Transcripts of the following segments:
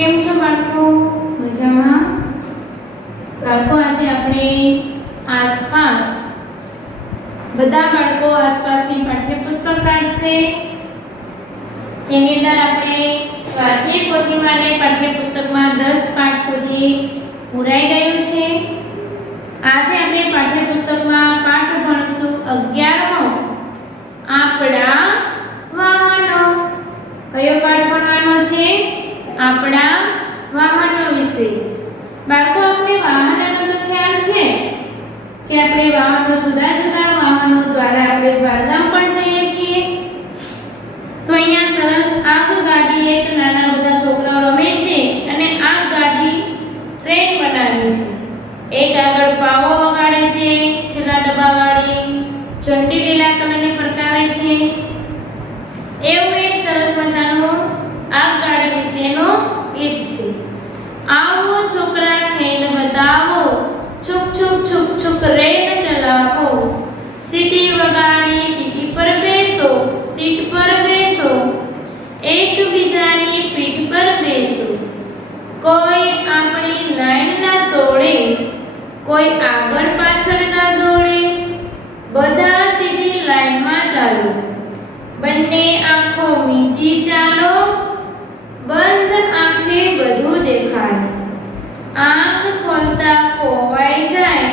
કેમ છો બાળકો? મજામાં? બાળકો આજે આપણે આસપાસ બધા બાળકો આસપાસની પાઠ્યપુસ્તક કાઢશે, જેની અંદર આપણે સ્વાધ્યાય પોથીમાંને પાઠ્યપુસ્તકમાં 10 પાઠ સુધી પૂરાઈ ગયું છે. આજે આપણે પાઠ્યપુસ્તકમાં પાઠ ભણીશું 11મો, આપણા વાહનો. કયો પાઠ ભણવાનો છે? આપણા વાહનો વિશે. બાળકો, આપણે વાહનોનો તો ખ્યાલ છે જ કે આપણે વાહનો જુદા જુદા વાહનો દ્વારા આપણે બહારગામ પણ જઈએ છીએ. તો અહીંયા સરસ આગગાડી એક નાના બધા છોકરાઓ રમે છે અને આગગાડી ટ્રેન બનાવી છે. એક આગળ પાવો વગાડે છે, છેલ્લા ડબ્બાવાળી ચંડી લીલા કલરની ફરકાવે છે. એવું એક સરસ મજાનું આગગાડી વિશેનો ગીત છે. આવો છોકરા ખેલ બતાવો, છુક છુક છુક છુક રેલ ચલાવો, સીટી વગાડી સીટી પર બેસો, સીટ પર બેસો, એકબીજાની પીઠ પર બેસો. કોઈ આપણી લાઈન ના તોડે, કોઈ આગળ પાછળ ના દોડે, બધા સીધી લાઈનમાં ચાલો, બંને આંખો મીચી ચાલો, બંધ આંખે બધું દેખાય, આંખ ખોલતા ખોવાઈ જાય,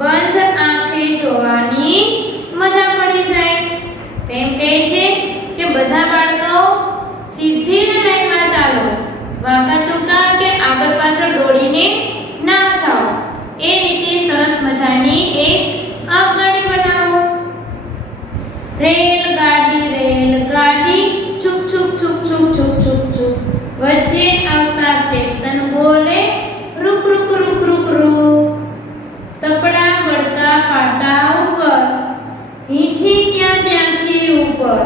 બંધ આંખે જોવાની મજા પડી જાય. તેમ કહે છે કે બધા બાળકો સીધી જ લાઈનમાં ચાલો, વાંકા ચૂકા કે આગળ પાછળ દોડીને ના જાઓ. એ રીતે સરસ મજાની એક આગગાડી બનાવો. રેલગાડી છુક છુક છુક છુક છુક છુક છુક, વચ્ચે આવતા સ્ટેશન બોલે રૂક રૂક રૂક રૂક રૂક, તપડા વળતા પાટા ઉપર, અહીંથી ત્યાં ત્યાંથી ઉપર,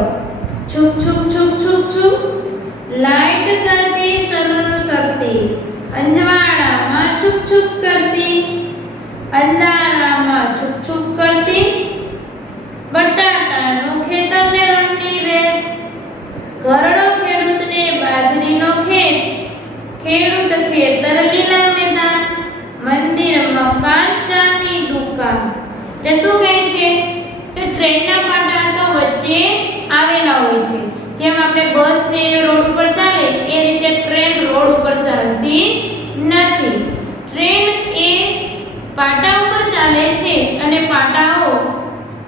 છુક છુક છુક છુક છુક, લાઈટ કરતી શરૂ સરતી, અંજવાળામાં છુક છુક કરતી, અંધારામાં છુક છુક કરતી, બટાટાનું ખેતરને રણની રેત, ઘરડો ખેડૂતને બાજરીનો ખેત, ખેડૂત ખેતર લીલા મેદાન, મંદિરમાં કાચાની દુકાન. તે શું કહે છે કે ટ્રેનના પાટા તો વચ્ચે આવેલા હોય છે. જેમ આપણે બસ ને રોડ ઉપર ચાલે એ રીતે ટ્રેન રોડ ઉપર ચાલતી નથી. ટ્રેન એ પાટા ઉપર ચાલે છે અને પાટાઓ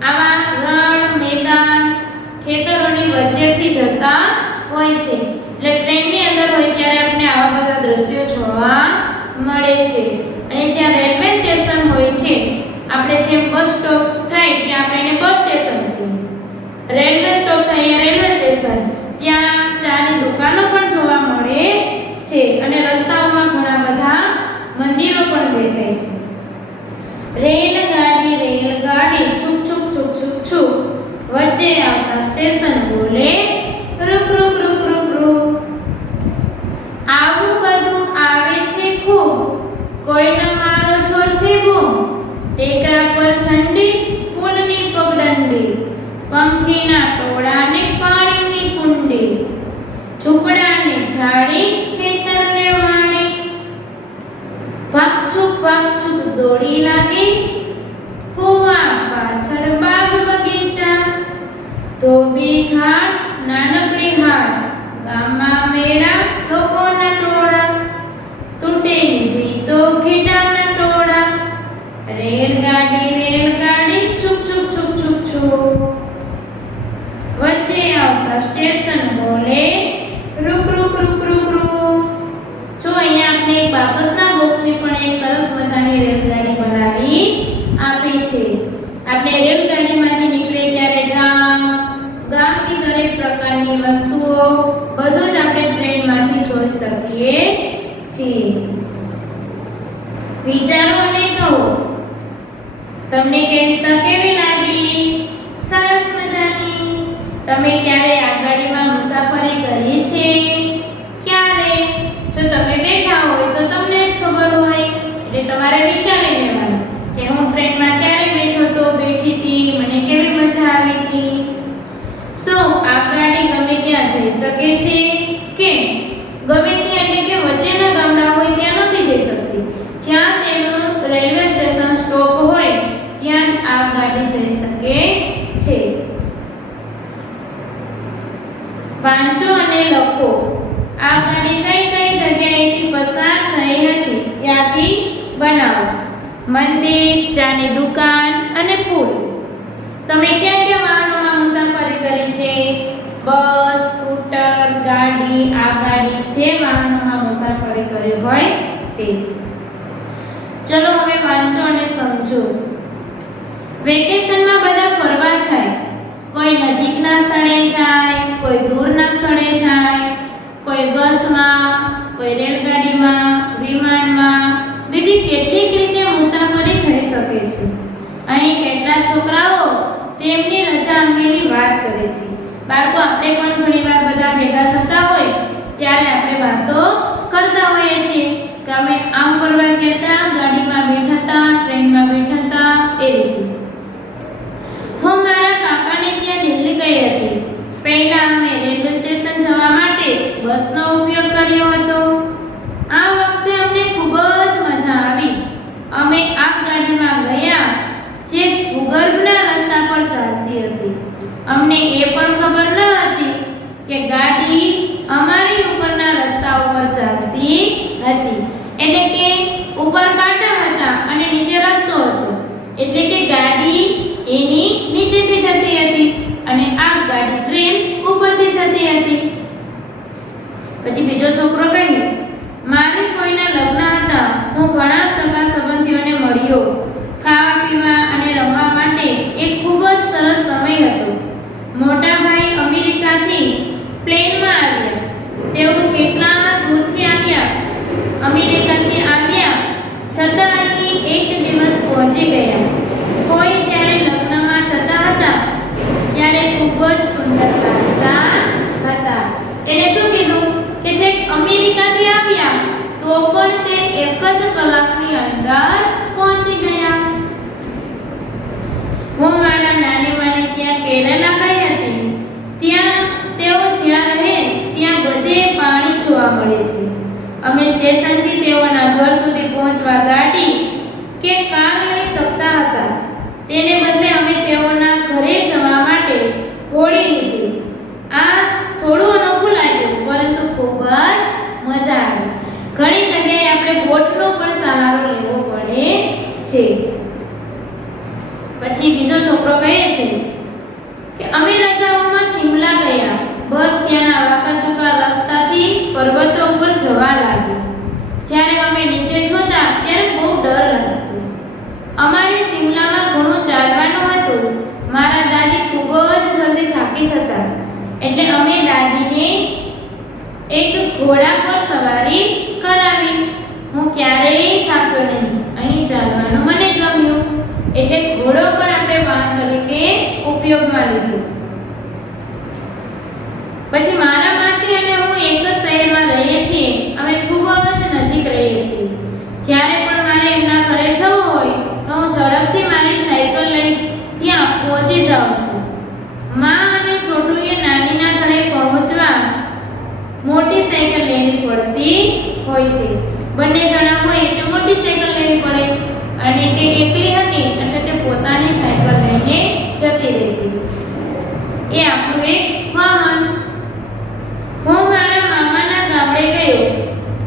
આવા રણ, મેદાન, ખેતરોની વચ્ચેથી જતા હોય છે. એટલે ટ્રેનની અંદર હોય ત્યારે આપણે આવા બધા દ્રશ્યો જોવા મળે છે. અને જ્યાં રેલવે સ્ટેશન હોય છે, આપણે જેમ બસ સ્ટોપ થાય ત્યાં આપણે એને બસ સ્ટેશન કહીએ, રેલવે સ્ટોપ થાય રેલવે સ્ટેશન, ત્યાં ચાની દુકાનો પણ જોવા મળે છે અને રસ્તાઓમાં ઘણા બધા મંદિરો પણ દેખાય છે. રેલગાડી છુક છુક છુક છુક છુક, વચ્ચે આવતા સ્ટેશન બોલે રૂક રૂક રૂક રૂક રૂક. આવું બધું આવે છે ખૂબ, કોઈનો મારો જોરથી બૂમ, ટેકરા પર છંડી ફૂલની પગડંડી, પંખીના ટોળાને પાણીની કુંડી, ઝૂંપડાની ઝાડી ખેતરને વાણી, ભાગછુક દોડી લાગી, કુવા પાછળ બાગ બગીચા, ધોબી ઘાટ નાનકડી હાટ, ગામમાં મેળા લોકોના ટોળા, તૂટેલી ભીતો ઘેટાના ટોળા. રેલગાડી છુક છુક છુક છુક છુક, વચ્ચે આવતા સ્ટેશન બોલે રૂક રૂક રૂક રૂક રૂક. જો અહીંયા આપણે બાકસના બોક્સની પણ એક સરસ મજાની રેલગાડી બનાવી આપી છે. આપણે રેલગાડીમાંથી નીકળે ત્યારે ગામની દરેક પ્રકારની વસ્તુઓ બધું જ આપણે ટ્રેનમાંથી જોઈ શકીએ છીએ. વિચારો અને કહો, તમને કેવી લાગી? સરસ મજાની. તમે ક્યારે આગગાડીમાં મુસાફરી કરી છે? ક્યારે? જો તમે બેઠા હોય તો તમને જ ખબર હોય, એટલે તમારે વિચારી લેવાનું કે હું ટ્રેનમાં ક્યારે બેઠી હતી, મને કેવી મજા આવી હતી. શું આગગાડી ગમે ત્યાં જઈ શકે છે કે ગમે ત્યાં, એટલે કે ક્યાંથી બનાવો? મંદિર, ચાની દુકાન અને પુલ. તમે ક્યાં ક્યાં વાહનોમાં મુસાફરી કરી છે? બસ, સ્કૂટર, ગાડી, આગાડી, જે વાહનોમાં મુસાફરી કરી હોય તે. ચલો હવે વાંચો અને સમજો. વેકેશનમાં બધા ફરવા જાય. કોઈ નજીકના સ્થળે જાય, કોઈ દૂરના સ્થળે જાય, કોઈ બસમાં, કોઈ રેલગાડીમાં, વિમાનમાં, બીજી કેટલીક રીતે મુસાફરી થઈ શકે છે. અહીં કેટલાક છોકરાઓ તેમની રજા અંગેની વાત કરે છે. બાળકો, આપણે પણ ઘણીવાર બધા ભેગા થતા હોય ત્યારે આપણે વાતો કરતા હોઈએ છીએ કે અમે આમ ફરવા ગયા હતા, ગાડીમાં બેઠા હતા, ટ્રેનમાં બેઠા હતા, એ રીતે. હું મારા કાકાને ત્યાં દિલ્હી ગઈ હતી. પહેલા અમે રેલવે સ્ટેશન જવા માટે બસનો ઉપયોગ કર્યો હતો. આ વખતે અમને ખૂબ જ મજા આવી. અમે આગગાડીમાં ગયા જે ભૂગર્ભના રસ્તા પર ચાલતી હતી. અમને એ પણ ખબર ન હતી કે ગાડી અમારી ઉપરના રસ્તા ઉપર ચાલતી હતી. એટલે કે ઉપર પાટા હતા અને નીચે રસ્તો હતો. એટલે કે ગાડી એની નીચેથી જતી હતી અને આ ગાડી ટ્રેન ઉપરથી જતી હતી. પછી બીજો છોકરો કહે, મારી ફોઈના લગ્ન હતા. હું ઘણા સગા સંબંધીઓને મળ્યો. ખાવા પીવા અને રમવા માટે એક ખૂબ જ સરસ સમય હતો. મોટા ભાઈ અમેરિકાથી પ્લેનમાં આવ્યા. તેઓ કેટલા દૂરથી આવ્યા. અમેરિકાથી આવ્યા છતાં અહીં એક દિવસ પહોંચી ગયા. કોઈ જ્યારે લગ્નમાં જતા હતા ત્યારે ખૂબ જ સુંદર લાગતા હતા. એને શું કીધું કે જે અમેરિકાથી આવ્યા તો પણ તે એક જ કલાકની અંદર પહોંચી ગયા. હું મારા નાની માને ત્યાં કેરલા ગઈ હતી. ત્યાં તેઓ જ્યાં રહે ત્યાં બધે પાણી જોવા મળે છે. અમે સ્ટેશનથી તેઓના ઘર સુધી પહોંચવા ગાડી કે કાર લઈ શકતા હતા. તેને બદલે અમે તેઓના ઘરે જવા માટે હોડી લીધી. આ થોડું અનોખું લાગ્યું પરંતુ ખૂબ જ મજા આવી. ઘણી જગ્યાએ આપણે બોટનો પણ સહારો લેવો પડે છે. પછી બીજો છોકરો કહે છે કે અમે રજાઓમાં શિમલા ગયા. બસ ત્યાંના વાંકાચૂકા રસ્તાથી પર્વતો ઉપર જવા લાગી. જ્યારે અમે નીચે જોતા ત્યારે બહુ ડર લાગતો. અમારે શિમલામાં ઘણું ચાલવાનું હતું. મારા દાદી ખૂબ જ જલ્દી થાકી જતા. એટલે અમે દાદીને એક ઘોડા પર સવારી કરાવી. હું ક્યારેય થાક્યો નહીં. અહીં ચાલવાનું મને ગમ્યું. એટલે ઘોડો પણ આપણે વાહન તરીકે ઉપયોગમાં લીધો. પછી મારા માસી અને હું એક જ શહેરમાં રહીએ છીએ. અમે ખૂબ જ નજીક રહીએ છીએ. જ્યારે પણ મારે એમના ઘરે જવું હોય તો હું ઝડપથી મારી સાયકલ લઈ ત્યાં પહોંચી જાઉં છું. માં અને છોટુએ નાનીના ઘરે પહોંચવા મોટી સાયકલ લેવી પડતી હોય છે. બંને જણા હોય એટલે મોટી સાયકલ લેવી પડે અને તે એકલી હતી એટલે તે પોતાની સાયકલ લઈને જતી રહેતી. એ આપણું એક વાહન. હું મારા મામાના ગામડે ગયો.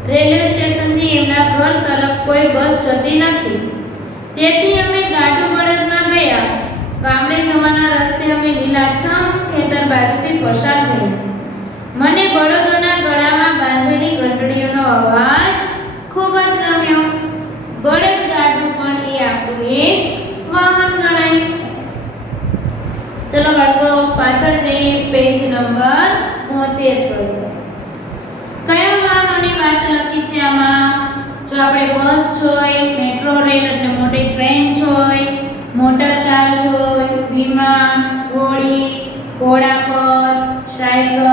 રેલવે સ્ટેશનથી એમના ઘર તરફ કોઈ બસ જતી નથી. તેથી અમે ગાડુ બળદમાં ગયા. ગામડે જવાના રસ્તે અમે લીલાછમ ખેતર બાજુથી પસાર થયા. મને બળદોના ગળામાં બાંધેલી ઘંટડીઓનો અવાજ ખૂબ જ ગમ્યો. બળદગાડું પણ એ આપણું એક વાહન ગણાય. ચલો બાળકો પાછળ જઈએ. પેજ નંબર 73 પર કયા વાહનોની વાત લખી છે આમાં? જો આપણે બસ જોઈ, મેટ્રો રેલ એટલે મોટી ટ્રેન જોઈ, મોટર કાર જોઈ, વિમાન, હોડી, ઘોડા પર, સાયકલ,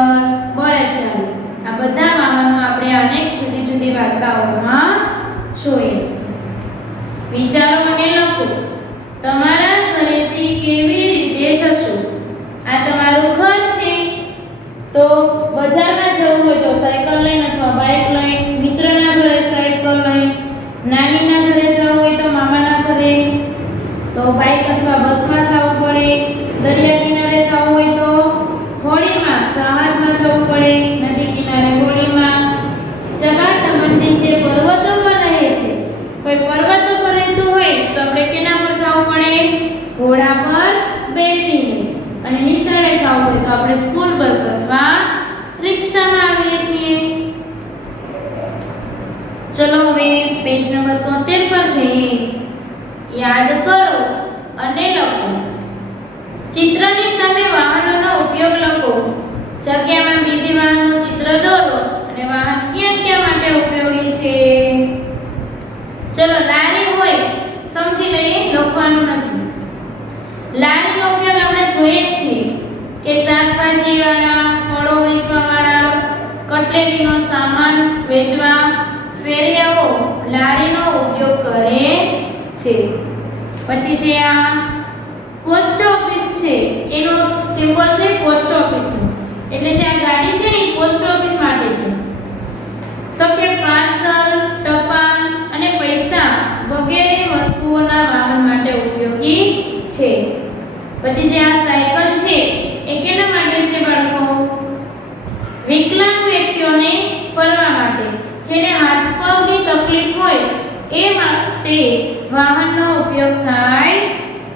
બળદગાડું, આ બધા વાહનો આપણે અનેક જુદી જુદી વાર્તાઓમાં જોઈએ. વિચારો અને લખો. તમારા ઘરેથી કેવી રીતે જશો? આ તમારું ઘર છે તો બજારમાં જવું હોય તો સાયકલ લઈને અથવા બાઇક લઈને, મિત્રના ઘરે સાયકલ લઈને, નાનીના ઘરે જવું હોય તો મામાના ઘરે તો બાઇક અથવા બસમાં જવું પડે, દરિયા કિનારે જવું હોય તો હોડીમાં, જહાજમાં જવું પડે, નદી કિનારે હોડીમાં. સગા સંબંધી જે પર્વતો પર રહે છે કોઈ પર્વતો પર રહેતું હોય તો આપણે કેના પર જવું પડે? ઘોડા પર બેસીને. અને નિશાળે જવું હોય તો આપણે સ્કૂલ બસ અથવા રિક્ષામાં આવીએ છીએ. ચલો હવે પેજ નંબર 73 પર જઈએ. યાદ કરો અને લખો. ચિત્રની સામે વાહનોનો ઉપયોગ લખો. જગ્યામાં બીજી વાહનનું ચિત્ર દોરો અને વાહન ક્યાં ક્યાં માટે ઉપયોગી છે. ચલો લારી હોય સમજી લઈએ, લખવાનું નથી. લારીનો ઉપયોગ આપણે જોઈએ જ છીએ કે શાકભાજી વાળા, ફળો વેચવા વાળા, કટલેરીનો સામાન વેચવા ફેરિયાઓ લારીનો ઉપયોગ કરે છે. પછી જે આ પોસ્ટ ઓફિસ છે એનો સિમ્બોલ છે પોસ્ટ ઓફિસનો, એટલે જે આ ગાડી છે ને એ પોસ્ટ ઓફિસ માટે છે. તો કે પાર્સલ, ટપાલ અને પૈસા વગેરે વસ્તુઓના વાહન માટે ઉપયોગી છે. પછી જે આ સાયકલ છે એ કેના માટે છે બાળકો? વિકલાંગ વ્યક્તિઓને ફરવા માટે, જેને હાથ પગની તકલીફ હોય એ માટે વાહનનો ઉપયોગ થાય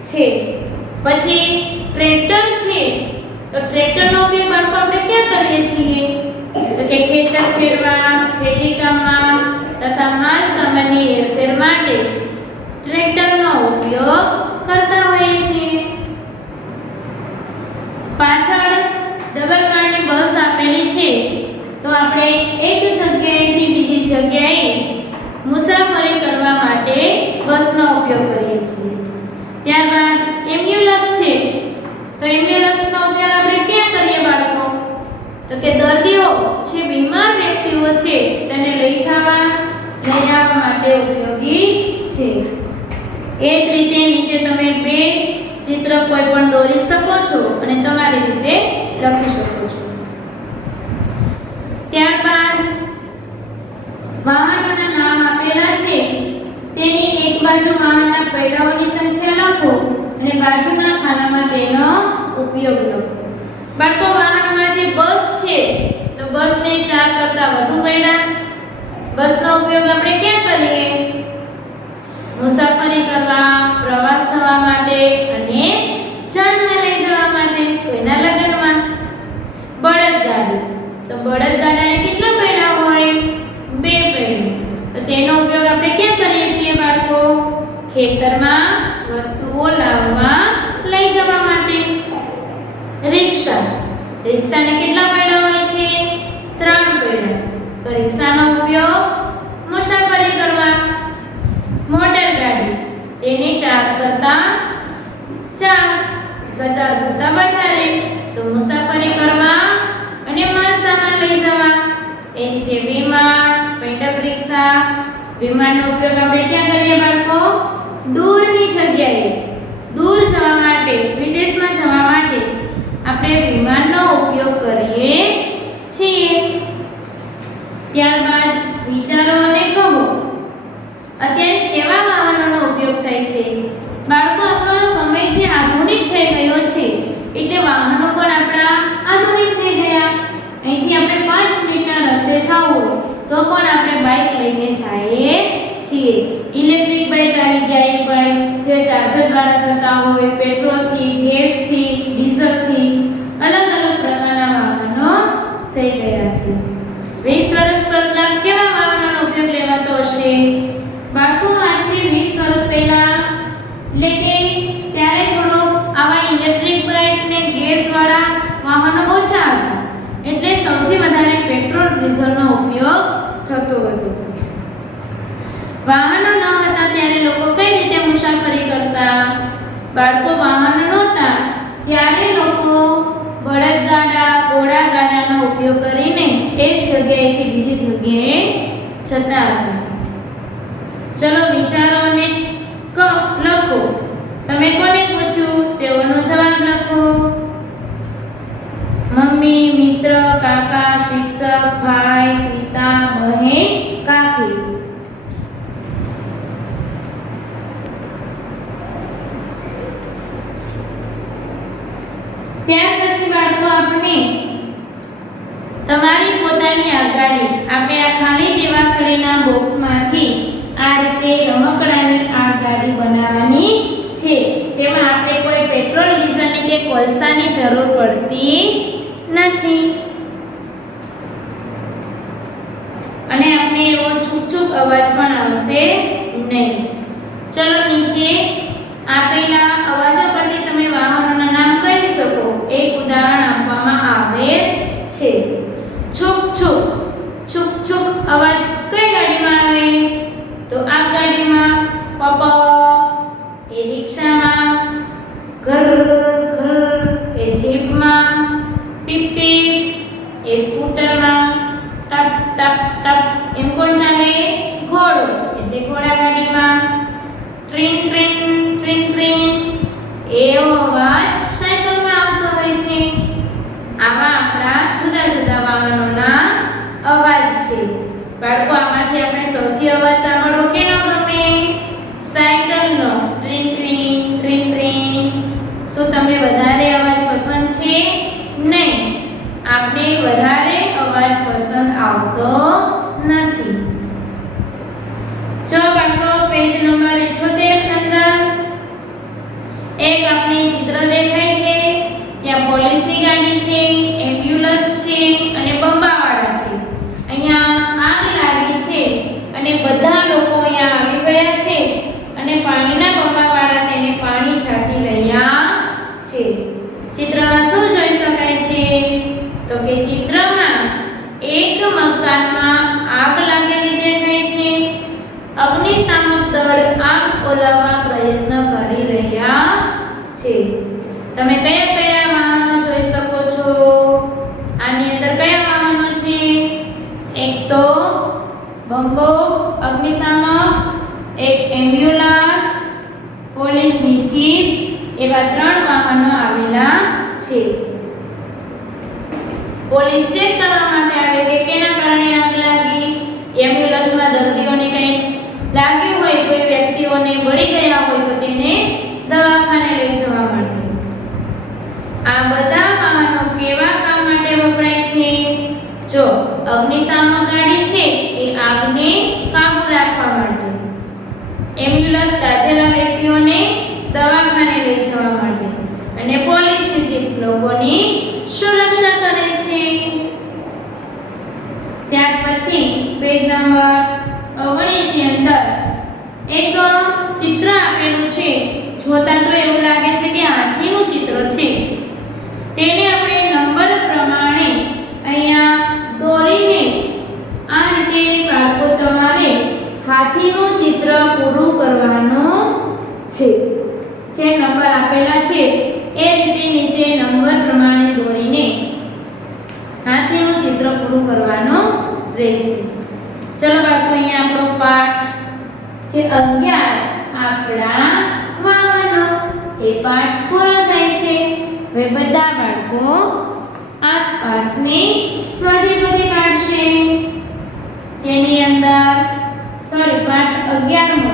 છે. પછી ટ્રેક્ટર છે તો ટ્રેક્ટરનો ઉપયોગ બાળકો આપણે ક્યાં કરીએ છીએ? તો કે ખેતર ફેરવા, ખેતી કામમાં તથા માલ સામાનની હેરફેર માટે ટ્રેક્ટરનો ઉપયોગ કરતા હોઈએ છીએ. પાછળ ડબલ માળની બસ આપેલી છે તો આપણે એક જગ્યાએથી બીજી જગ્યાએ મુસાફરી કરવા માટે બસનો ઉપયોગ કરીએ છીએ. ત્યારબાદ એમ્બ્યુલન્સ છે તો એમ્બ્યુલન્સનો ઉપયોગ આપણે ક્યાં કરીએ બાળકો? તો કે દર્દીઓ જે બીમાર વ્યક્તિઓ છે તેને લઈ આવવા માટે ઉપયોગી છે. એ જ રીતે નીચે તમે બે ચિત્ર કોઈ પણ દોરી શકો છો અને તમારી રીતે લખી શકો છો. ત્યારબાદ વાહનોના નામ આપેલા છે તેની એક બાજુ વાહનના પૈડાઓની સંખ્યા લખો અને બાજુના ખાનામાં તેનો ઉપયોગ લખો. બાળકો વાહનમાં જે બસ છે તો બસને 4 કરતાં વધુ પૈડા. બસનો ઉપયોગ આપણે ક્યાં કરીએ? મુસાફરી કરવા, પ્રવાસ જવા માટે અને જાનને લઈ જવા માટે, કોઈના લગ્નમાં. બળદગાડું તો બળદગાડાને કેટલા પૈડા હોય? 2 પૈડા. તો તેનો ઉપયોગ આપણે ક્યાં કરીએ છીએ બાળકો? ખેતરમાં વસ્તુઓ લાવવા લઈ જવા માટે. રિક્ષા, રિક્ષાને કેટલા પૈડા હોય છે? 3 પૈડા. તો રિક્ષાનો ઉપયોગ મુસાફરી કરવા. મોટર ગાડી તેને 4 કરતાં વધારે તો મુસાફરી કરવા અને માલ સામાન લઈ જવા. એ રીતે વિમાન, પેડલ રિક્ષા. વિમાનનો ઉપયોગ આપણે ક્યાં કરીએ બાળકો? દૂરની જગ્યાએ, દૂર જવા માટે, વિદેશમાં જવા માટે આપણે વિમાનનો ઉપયોગ કરીએ છીએ. ત્યારબાદ વિચારો અને કહો. અત્યારે કેવા વાહનોનો ઉપયોગ થાય છે? બાળકો આપણો સમય જે આધુનિક થઈ ગયો છે એટલે વાહનો પણ આપણા આધુનિક થઈ ગયા. અહીંથી આપણે 5 મિનિટના રસ્તે જવું હોય તો પણ આપણે બાઇક લઈને જઈએ છીએ. ઇલેક્ટ્રિક બાઇક આવી ગયા, બાઇક જે ચાર્જર દ્વારા થતા હોય, પેટ્રોલથી, ગેસથી, ડીઝલથી અલગ અલગ પ્રકારના વાહનો થઈ ગયા છે. 20 વર્ષ પહેલા કેવા વાહનોનો ઉપયોગ લેવાતો હશે? બાળકો આજથી 20 વર્ષ પહેલા એટલે કે ત્યારે થોડો આવા ઇલેક્ટ્રિક બાઇક ને ગેસ વાળા વાહનો ઓછા હતા, એટલે સૌથી વધારે પેટ્રોલ ડીઝલનો ઉપયોગ થતો હતો. વાહનો ન હતા ત્યારે લોકો કઈ રીતે મુસાફરી કરતા? બાળકો વાહનો નહોતા ત્યારે લોકો બળદગાડા, ઘોડાગાડાનો ઉપયોગ કરીને એક જગ્યાએથી બીજી જગ્યાએ જતા હતા. ચલો વિચારો અને લખો. તમે કોને પૂછ્યું તેઓનો જવાબ લખો. મમ્મી, મિત્ર, કાકા, શિક્ષક, ભાઈ, પિતા, બહેન, કાકી. ત્યાર પછી બાળકો આપણે તમારી પોતાની આગાડી આપણે આ ખાલી દીવાસળીના બોક્સમાંથી આ આ રીતે રમકડાની આગગાડી બનાવવાની છે. તેમાં આપણે કોઈ પેટ્રોલ ડીઝલની કે કોલસાની જરૂર પડતી નથી અને આપણે એવો છૂક છૂક અવાજ પણ આવશે નહીં. ચલો નીચે આપેલા અવાજો પરથી તમે વાહનોના નામ કહી શકો. એક ઉદાહરણ આપવામાં આવે છે. છુક છુક. છુક છુક અવાજ કઈ ગાડીમાં આવે? તો આ ગાડીમાં. પપ એ રિક્ષામાં. ઘર ઘર એ જીપમાં. પીપ પીપ એ સ્કૂટરમાં. ટપ ટપ ટપ એમ કોણ ચાલે? ઘોડો એટલે ઘોડા ગાડીમાં. ટ્રેન ટ્રેન ટ્રેન ટ્રેન એવો અવાજ સાયકલમાં આવતો હોય છે. આવા આપણા જુદા જુદા વાહનોના અવાજ છે. બાળકો આમાંથી આપણે સૌથી અવાજ સાંભળવો કેનો ગમે? સાયકલનો. Train train train train. શું તમને વધારે અવાજ પસંદ છે? નહીં, આપણે વધારે અવાજ પસંદ આવતો નથી. જો બાળકો પેજ નંબર 78 અંદર એક આપણે ચિત્ર દેખાય છે. ત્યાં પોલીસની ગાડી છે, એમ્બ્યુલન્સ છે અને બંબાવાળા છે. અહીંયા આગ લાગી છે અને બધા લોકો અહીંયા આવી ગયા છે અને પાણીના બંબાવાળા તેને પાણી છાંટી રહ્યા છે. ચિત્રમાં શું જોઈ શકાય છે? તો કે ચિત્રમાં એક મકાનમાં આગ લાગેલી દેખાય છે. અગ્નિશામક દળ આગ ઓલવવા પ્રયત્ન કરી રહ્યા છે. તમે કયા કયા વાહનો જોઈ શકો છો? આની અંદર કયા વાહનો છે? એક તો બંબો અગ્નિશામક, એક એમ્બ્યુલન્સ, પોલીસની જીપ, એવા 3 વાહનો આવેલા છે. પોલીસ ચેક કરવા માટે આવે કે કેના કારણે આગ લાગી. એમ્બ્યુલન્સમાં દર્દીઓને કંઈ લાગ્યું હોય, કોઈ વ્યક્તિઓને બળી ગયા હોય તો તેને દવાખાને લઈ જવા માટે. આ બધા વાહનો કેવા કામ માટે વપરાય છે? જો અગ્નિશામક ગાડી છે એ આગને કાબુ રાખવા માટે. એમ્બ્યુલન્સ દાઝેલા વ્યક્તિઓને દવાખાને લઈ જવા માટે અને પોલીસની જીપ લોકોની સુરક્ષા કરે છે. ત્યાર પછી પેજ નંબર 19 અંદર એક ચિત્ર આપેલું છે. જોતા તો એવું લાગે છે કે હાથીનું ચિત્ર છે. તેને આપણે નંબર પ્રમાણે અહીંયા દોરીને આ રીતે બાળકો તમારે હાથીનું ચિત્ર પૂરું કરવાનું છે. જે નંબર આપેલા છે એ રીતે નીચે નંબર પ્રમાણે દોરીને હાથીનું ચિત્ર પૂરું કરવાનું રહેશે. ચલો બાળકો, અહીંયા આપણો પાઠ જે 11 આપણા વાહનો એ પાઠ પૂરો થાય છે. હવે બધા બાળકો આસપાસની સ્વાધ્યાય કાઢશે. જેની અંદર પાઠ 11મો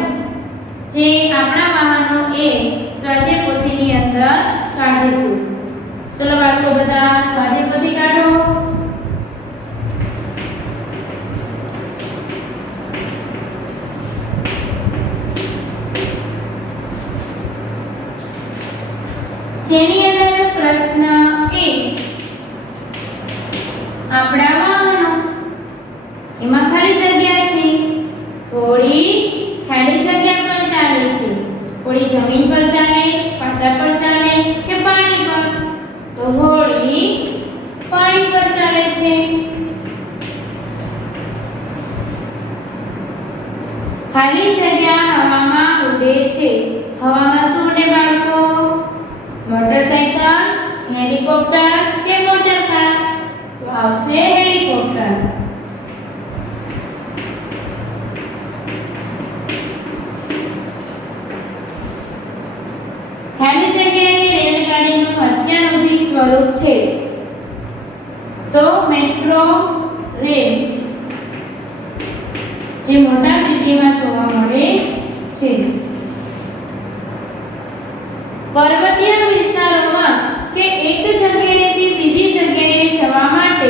જે આપણા વાહનો એ સ્વાધ્યાય પોથીની અંદર કાઢીશું. ચલો બાળકો, બધા સ્વાધ્યાય પોથી કાઢો. જેની અંદર પ્રશ્ન 1 આપણા વાહનો, એમાં ખાલી જગ્યા છે. હોડી ખાલી જગ્યા પર ચાલે છે. હોડી જમીન પર ચાલે, પાટા પર ચાલે કે પાણી પર? તો હોડી પાણી પર ચાલે છે. ખાલી જગ્યા હવામાં ઉડે છે. હવામાં શું ઉડે બાળકો? મોટરસાઇકલ, હેલિકોપ્ટર કે મોટર કાર? તો આવશે હેલિકોપ્ટર. ખાલી જગ્યાએ રેલગાડીનું અત્યાધુનિક સ્વરૂપ છે. તો મેટ્રો રેલ, જે મોટા સિટીમાં જોવા મળે છે. પર્વતીય વિસ્તારોમાં કે એક જગ્યાએથી બીજી જગ્યાએ જવા માટે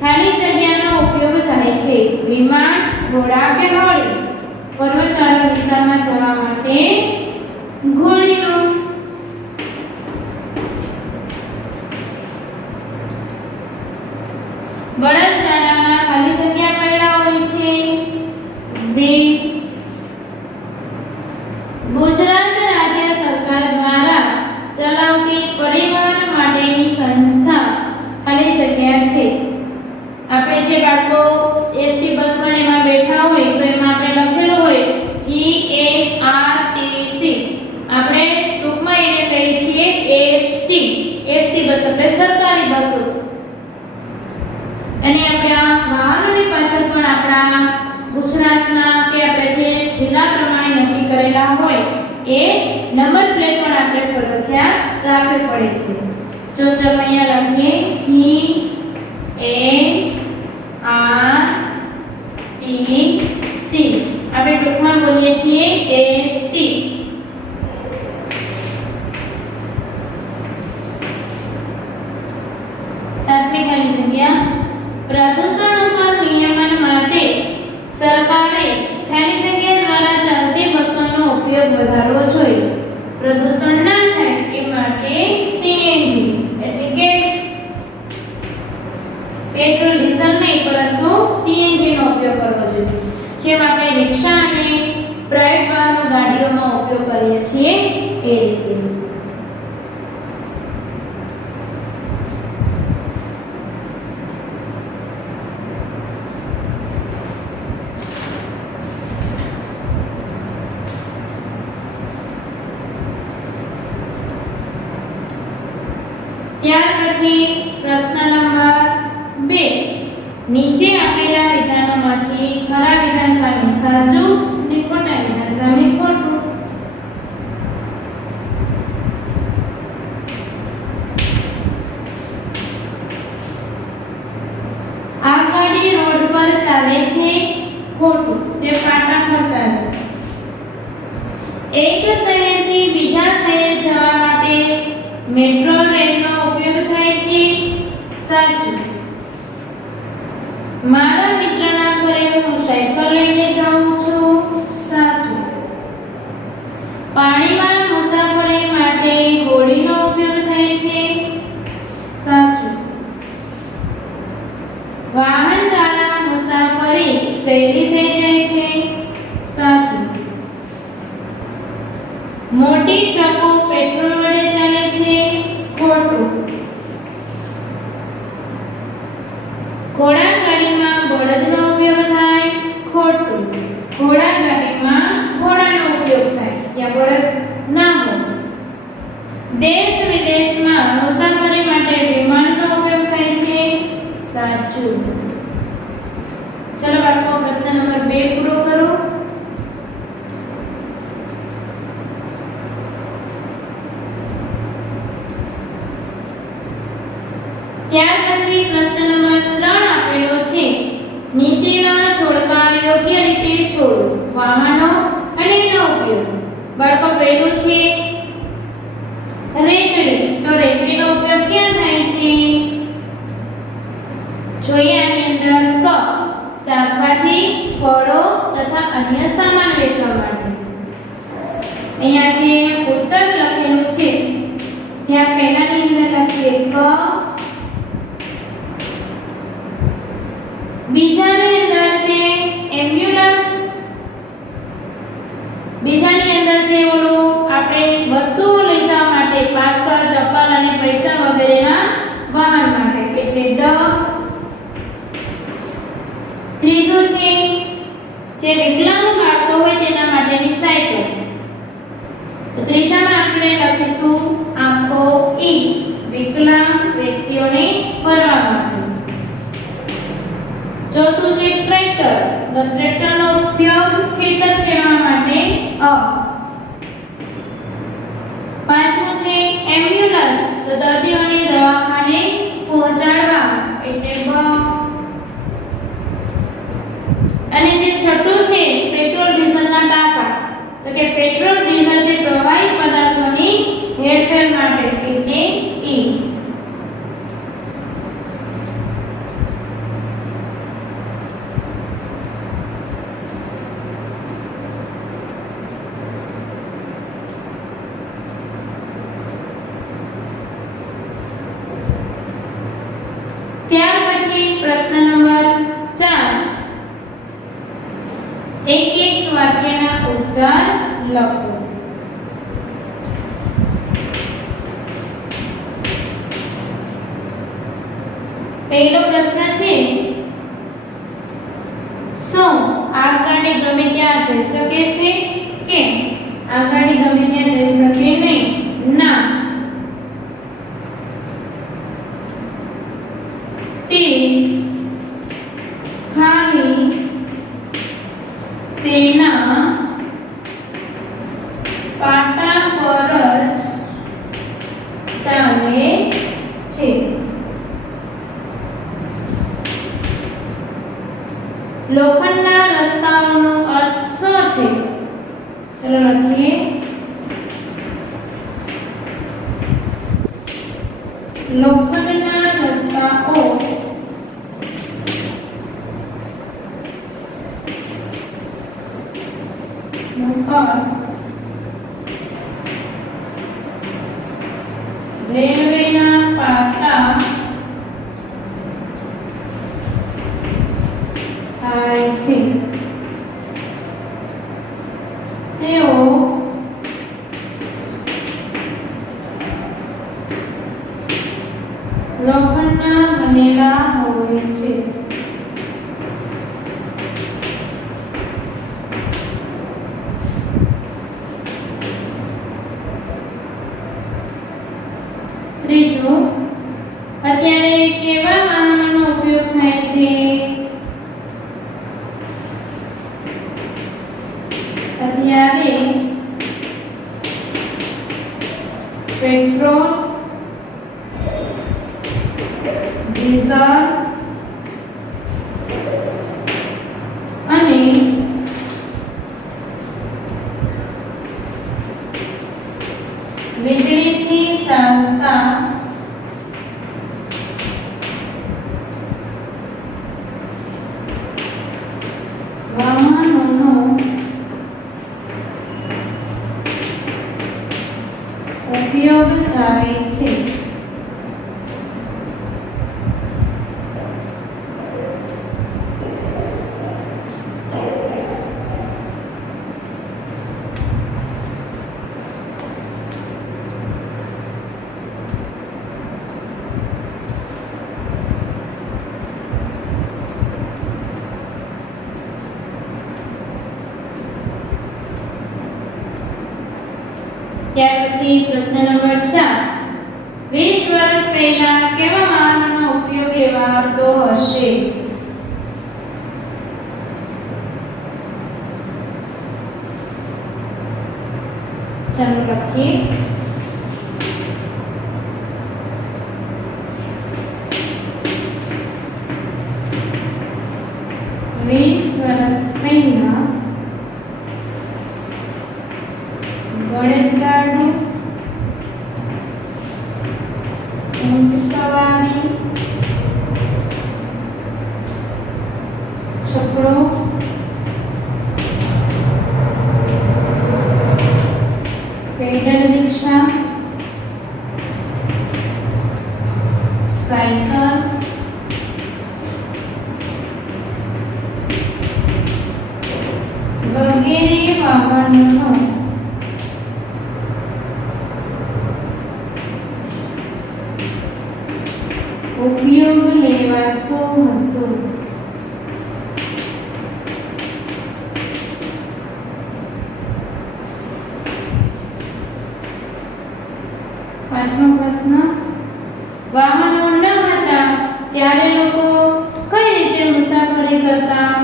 ખાલી જગ્યાનો ઉપયોગ થાય છે. વિમાન, ઘોડા કે હોડી? પર્વતવાળા વિસ્તારમાં જવા માટે ઘોડીનો. બળદગાડામાં ખાલી જગ્યા પડેલા હોય છે. 2. ગુજરાત રાજ્ય સરકાર દ્વારા ચલાવતી પરિવહન માટેની સંસ્થા ખાલી જગ્યા છે. આપણે જે બાળકો એસટી બસમાં એમાં બેઠા હોય તો એમાં આપણે લખેલું હોય GSRTC. આપણે ટૂંકમાં એને કહીએ છીએ એસટી. એસટી બસ એટલે સરકારી બસો. અને આપણા વાહનોની પાછળ પણ આપણા ગુજરાતના કે આપણે જે જિલ્લા પ્રમાણે નક્કી કરેલા હોય એ નંબર પ્લેટ પણ આપણે ફરજિયાત રાખવી પડે છે. જો અહીંયા લખીએ GSRTC. આપણે ટૂંકમાં બોલીએ છીએ એસટી. સાતમી ખાલી જગ્યા. પ્રદૂષણ ઉપર નિયમન માટે સરકારે ખાલી જગ્યા દ્વારા ચાલતી બસોનો ઉપયોગ વધારવો જોઈએ. પ્રદૂષણ ના થાય એ માટે સીએનજી એટલે ગેસ, પેટ્રોલ ડીઝલ નહીં પરંતુ સીએનજી નો ઉપયોગ કરવો જોઈએ. જેમ આપણે રિક્ષા અને પ્રાઇવેટ વાહનો ગાડીઓમાં ઉપયોગ કરીએ છીએ એ રીતે. ત્યાર પછી પ્રશ્ન નંબર 2. નીચે આપેલા વિધાનોમાંથી ખરા વિધાન સામે સાચું અને ખોટા વિધાન સામે ખોટું. આ ગાડી રોડ પર ચાલે છે. ખોટું. તે પાટા પર ચાલે. એક શહેરથી બીજા શહેર જવા માટે મેટ્રો રેલનો ઉપયોગ થાય છે. સાચું. મારા મિત્રના ઘરે હું સાયકલ લઈને જાઉં છું. સાચું. પાણીમાં મુસાફરી માટે હોડીનો ઉપયોગ થાય છે. સાચું. વાહન દ્વારા મુસાફરી સહેલી થઈ જાય છે. સાચું. મોટી ટ્રકો પેટ્રોલ વડે ચાલે છે. ખોટું. ઘોડાગાડીમાં બળદનો ઉપયોગ થાય. ખોટું. ઘોડાગાડીમાં ઘોડાનો ઉપયોગ થાય. ત્યાં બળદ ના હોય. દેશ વિદેશમાં મુસાફરી માટે વિમાનનો ઉપયોગ થાય છે. સાચું. ચલો બાળકો પ્રશ્ન નંબર 2 પૂરો કરો. ત્યાર પછી પ્રશ્ન નંબર 3 આપેલો છે. નીચેના છોડકા યોગ્ય રીતે છોડો. વાહનો અને એનો ઉપયોગ. બાળકો પહેલું છે રેકડી. તો રેકડીનો ઉપયોગ ક્યાં થાય છે? જોઈએ આની અંદર ક. શાકભાજી, ફળો તથા અન્ય સામાન વેચવા માટે. અહીંયા જે ઉત્તર લખેલું છે ત્યાં પહેલાની અંદર લખીએ ક. બીજાની અંદર છે એમ્બ્યુલન્સ. બીજાની અંદર છે ઓલું આપણે વસ્તુઓ લઈ જવા માટે પાર્સલ, ટપાલ અને પૈસા વગેરેના વાહન માટે એટલે ડ. ત્રીજું છે જે વિકલાંગ બાળકો હોય તેના માટેની સાયકલ. તો ત્રીજામાં આપણે લખીશું આખો ઈ. વિકલાંગ વ્યક્તિઓને ફરવા માટે. ચોથું છે ટ્રેક્ટર. તો ટ્રેક્ટરનો ઉપયોગ ખેતર ખેડવા માટે અ. પાંચમું છે એમ્બ્યુલન્સ. તો દર્દીઓને દવાખાને પહોંચાડવા એટલે બ. અને જે છઠ્ઠું છે પેટ્રોલ ડીઝલના ટાંકા. તો કે પેટ્રોલ ડીઝલ જે પ્રવાહી પદાર્થોની હેરફેર માટે એટલે ઈ. એક વાક્યના ઉત્તર લખો. પહેલો પ્રશ્ન છે, શું આગગાડી ગમે ત્યાં જઈ શકે છે? કેમ? આગગાડી ગમે ત્યાં જઈ શકે નહીં. ના, તે ખાલી તેના પાટા પર જ ચાલે છે. લોખંડના રસ્તાઓનો અર્થ શું છે? ચલો લખીએ. લોખંડના રસ્તાઓ નો અર્થ રેલવેના પાટા થાય છે. તેઓ લોખંડના બનેલા હોય છે. ત્રીજું, અત્યારે કેવા વાહનોનો ઉપયોગ થાય છે? અત્યારે પેટ્રોલ, ડીઝલ અને વીજળીથી ચાલતા વાહનોનો ઉપયોગ થાય છે. ત્યાર પછી પ્રશ્ન નંબર 4, 20 વર્ષ પહેલા કેવા વાહનોનો ઉપયોગ લેવાતો હશે? ચાલો લખીએ. વર્ષ પહેલા બળદગાડું, ઊંટ સવારી, છકડો, પેડલ રિક્ષા, સાયકલ, વગેરે વાહનોનો ઉપયોગ લેવાતો હતો. પાંચમો પ્રશ્ન, વાહનો ન હતા ત્યારે લોકો કઈ રીતે મુસાફરી કરતા?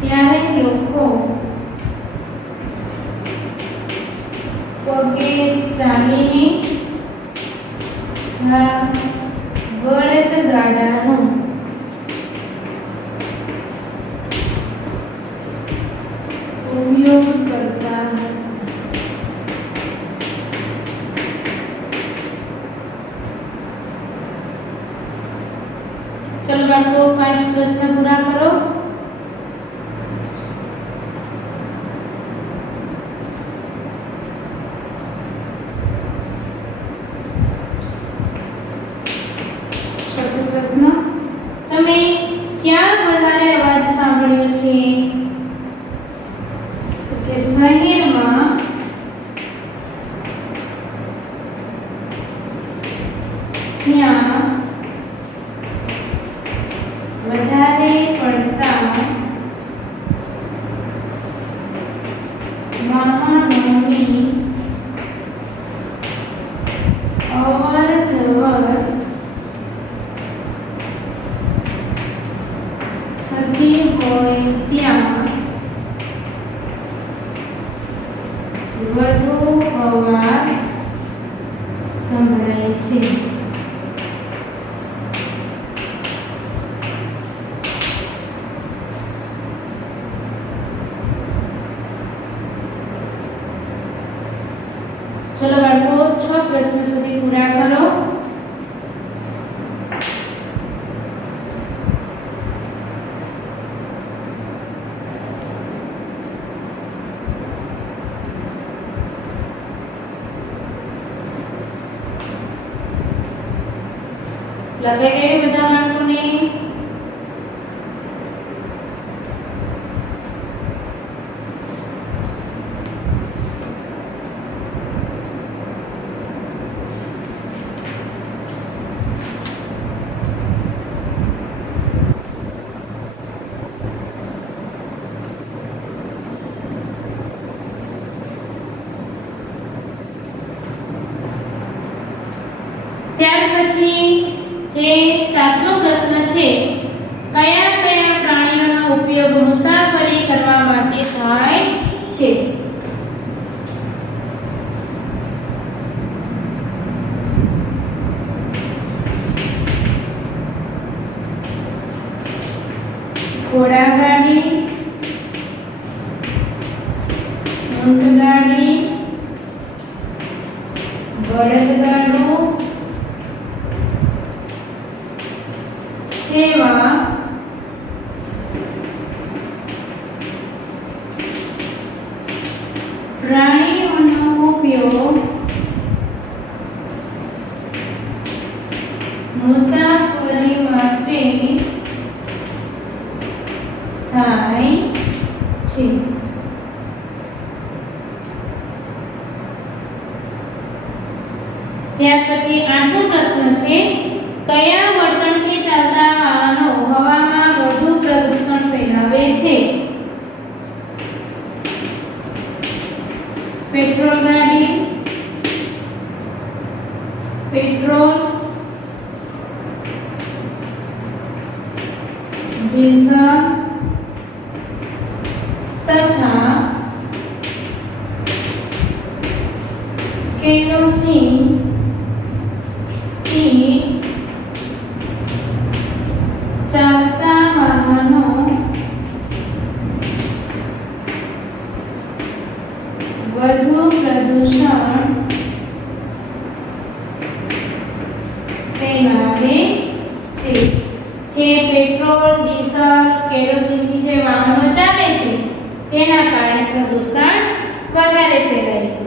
ત્યારે લોકો પગે ચાલીને બળદગાડાનો ઉપયોગ કરતા હતા. ચલો બાળકો 5 પ્રશ્ન પૂરા કરો. વાહનોની અવર જવર થતી હોય ત્યાં વધુ અવાજ સંભળાય છે. चलो बाळको 6 प्रश्न સુધી પૂરા કરો. લખાઈ ગયું બધા બાળકોને? ત્યાર પછી જે 7મો પ્રશ્ન છે, કયા કયા પ્રાણીઓનો ઉપયોગ મુસાફરી કરવા માટે થાય છે? ઘોડાગાડી, ઊંટગાડી, બળદગાડું જેવા પ્રાણીઓનો ઉપયોગ મુસાફરી માટે થાય છે. ત્યાર પછી 8મો પ્રશ્ન છે, કયા વર્તનથી ચાલતા વાહનો હવામાં વધુ પ્રદૂષણ ફેલાવે છે? પેટ્રોલ ગાડી, પેટ્રોલ, ડીઝલ તથા કેરોસીન થી ચાલતા વાહનો વધુ પ્રદૂષણ ફેલાવે છે. જે પેટ્રોલ, ડીઝલ, કેરોસીનથી જે વાહનો ચાલે છે તેના કારણે પ્રદૂષણ વધારે ફેલાય છે.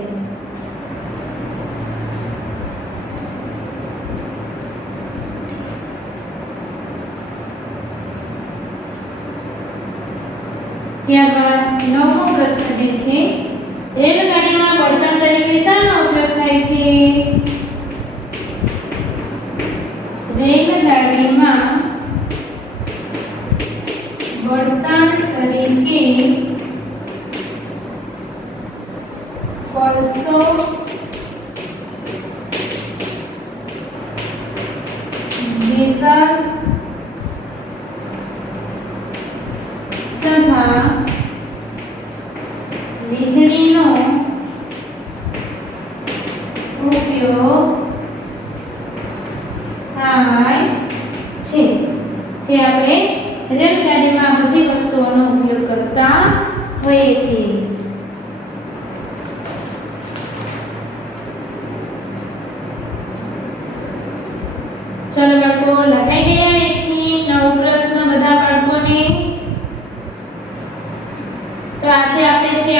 ત્યારબાદ 9મો પ્રશ્ન જે છે, રેલગાડીમાં બળતણ તરીકે શાનો ઉપયોગ થાય છે? રેલગાડીમાં બળતણ તરીકે કોલસો, ડીઝલ તથા વીજળીનો ઉપયોગ થાય છે. જે આપણે રેલગાડીમાં બધી વસ્તુઓનો ઉપયોગ કરતા હોઈએ છીએ. ચલો બાળકો, લખાઈ ગયા 1 થી 9 પ્રશ્ન બધા બાળકોને? તો આજે આપણે છે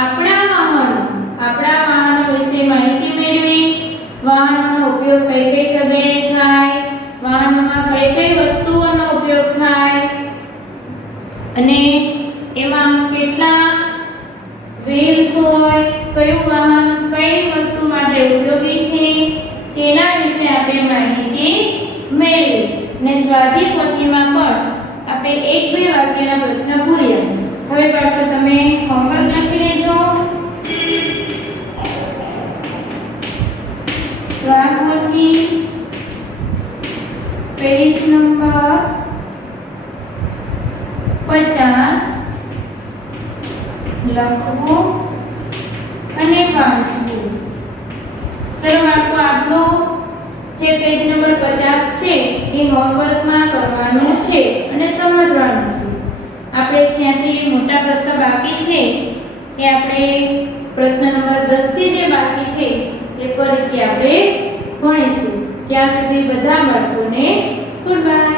આપણા વાહનો વિશે માહિતી મેળવી. વાહનોનો ઉપયોગ કઈ કઈ જગ્યાએ થાય, વાહનોમાં કઈ કઈ વસ્તુઓનો ઉપયોગ થાય અને એમાં કેટલા વ્હીલ્સ હોય, કયું વાહન કઈ વસ્તુ માટે ઉપયોગી છે તેના વિશે આપણે માહિતી મેળવી. ને સ્વાધ્યાય પોથીમાં પણ આપણે 1-2 વાક્યના પ્રશ્ન પૂર્યા. હવે બાળકો તમે હોમવર્ક લખી લેજો. લખવું અને વાંચવું. ચલો બાળકો, આપણો જે પેજ નંબર 50 છે એ હોમવર્કમાં કરવાનું છે અને સમજવાનું છે. આપણે જ્યાંથી મોટા પ્રશ્ન બાકી છે એ આપણે પ્રશ્ન નંબર 10 થી જે બાકી છે એ ફરીથી આપણે ભણીશું. ત્યાં સુધી બધા બાળકોને ગુડ બાય.